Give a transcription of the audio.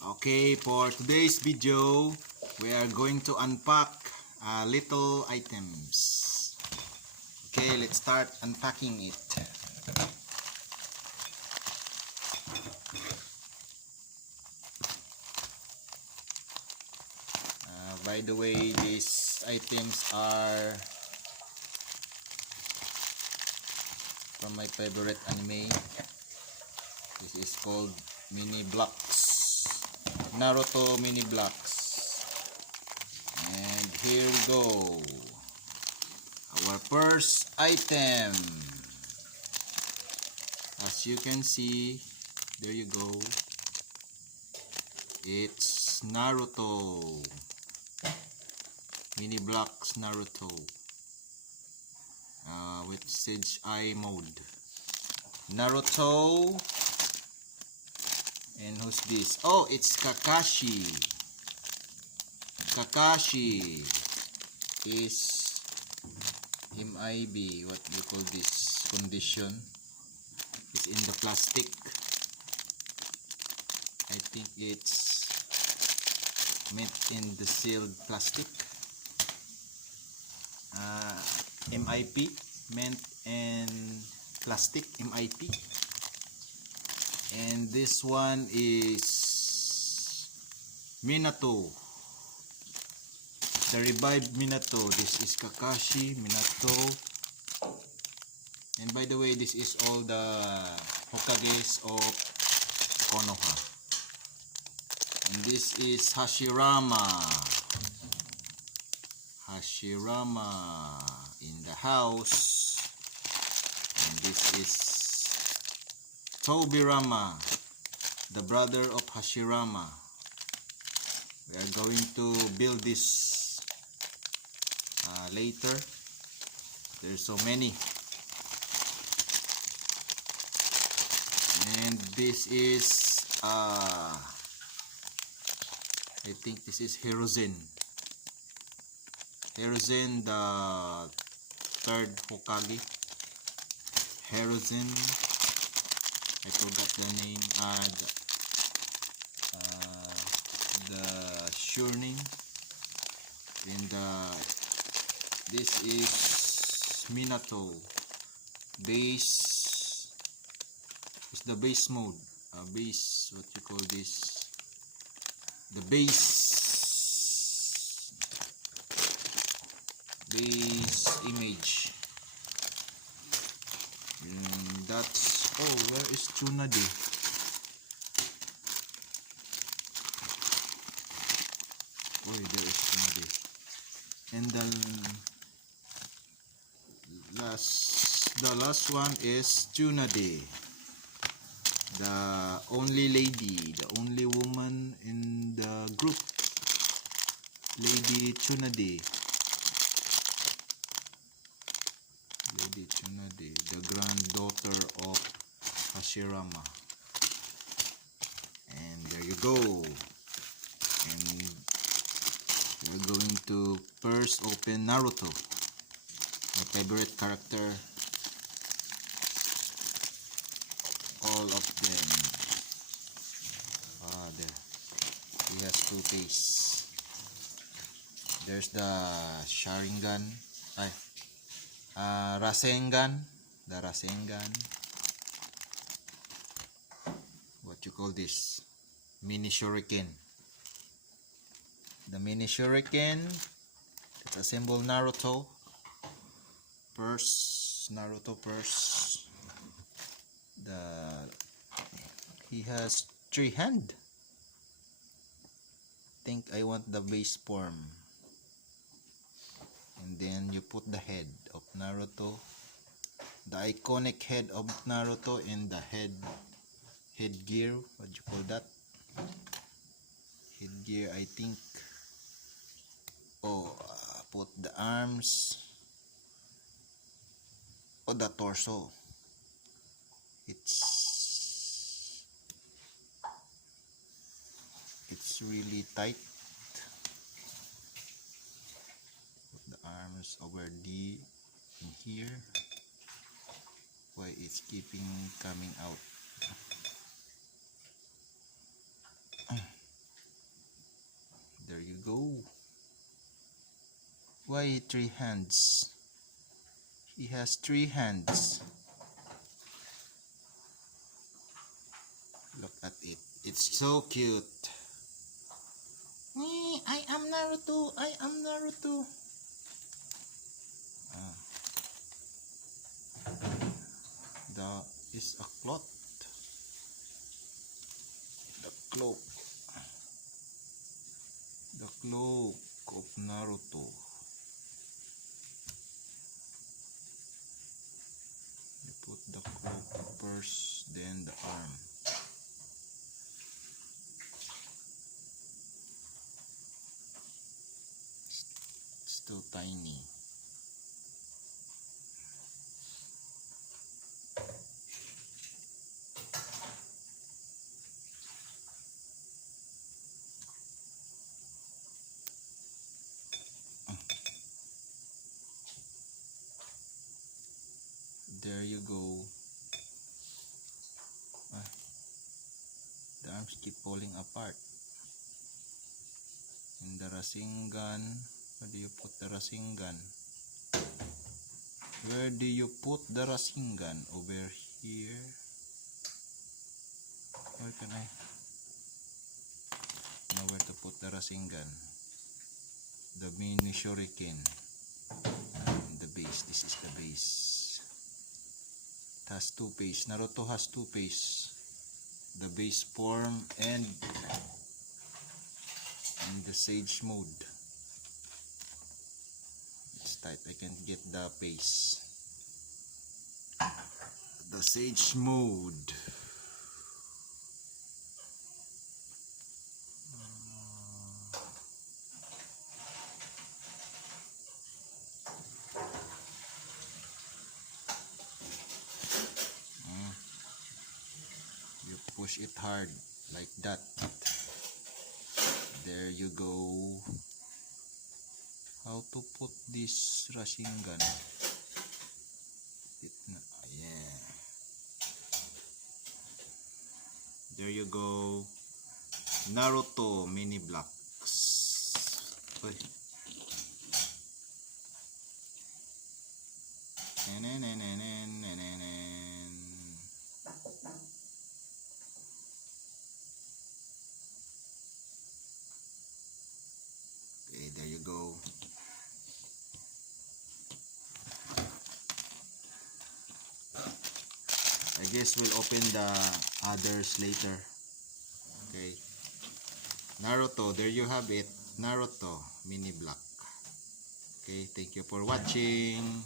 Okay, for today's video, we are going to unpack little items. Okay, let's start unpacking it. By the way, these items are from my favorite anime. This is called Mini Blocks. Naruto Mini Blocks. And here we go. Our first item. As you can see, there you go. It's Naruto. Mini Blocks Naruto. With CGI mode. Naruto. And who's this? Oh, it's Kakashi. Kakashi is MIB. What do you call this condition? It's in the plastic. I think it's meant in the sealed plastic. MIP meant in plastic. MIP. And this one is Minato, the revived Minato. This is Kakashi, Minato. And by the way, this is all the Hokages of Konoha. And this is Hashirama. Hashirama in the house. And this is Tobirama, the brother of Hashirama. We are going to build this later. There's so many. And this is I think this is Hiruzen. Hiruzen, the third Hokage. Hiruzen. I forgot the name. The surname. And this is Minato. Base is the base mode. Base. What you call this? The base image. And that's. Oh, where is Tsunade? Oh, there is Tsunade. And the last one is Tsunade, the only lady, the only woman in the group, Lady Tsunade. Lady Tsunade, the granddaughter of Hashirama. And there you go. And we're going to first open Naruto, my favorite character. All of them. There. He has two tastes. There's the Sharingan. Rasengan. The Rasengan. What you call this? Mini Shuriken. The Mini Shuriken. It's a symbol Naruto. Purse. Naruto purse. He has 3 hands. Think I want the base form. And then you put the head of Naruto. The iconic head of Naruto in the headgear. What do you call that? Headgear, I think. Oh, put the arms. Oh, the torso. It's really tight. Put the arms over in here. Why it's keeping coming out. Why 3 hands? He has 3 hands. Look at it. It's so cute. I am Naruto. I am Naruto. That is a cloth. The cloak. The cloak of Naruto. You put the cloak first, then the arm. It's still tiny. There you go. The arms keep falling apart. In the Rasengan, where do you put the Rasengan? Where do you put the Rasengan? Over here? Where can I know where to put the Rasengan? The mini shuriken. The base. This is the base. It has 2 phase. Naruto has 2 phase. The base form and the Sage mode. It's tight. I can't get the pace. The Sage mode. You push it hard like that. There you go. How to put this Rasengan? Yeah. There you go. Naruto mini blocks. Uy. Okay, there you go. I guess we'll open the others later. Okay. Naruto, there you have it. Naruto mini block. Okay, thank you for watching.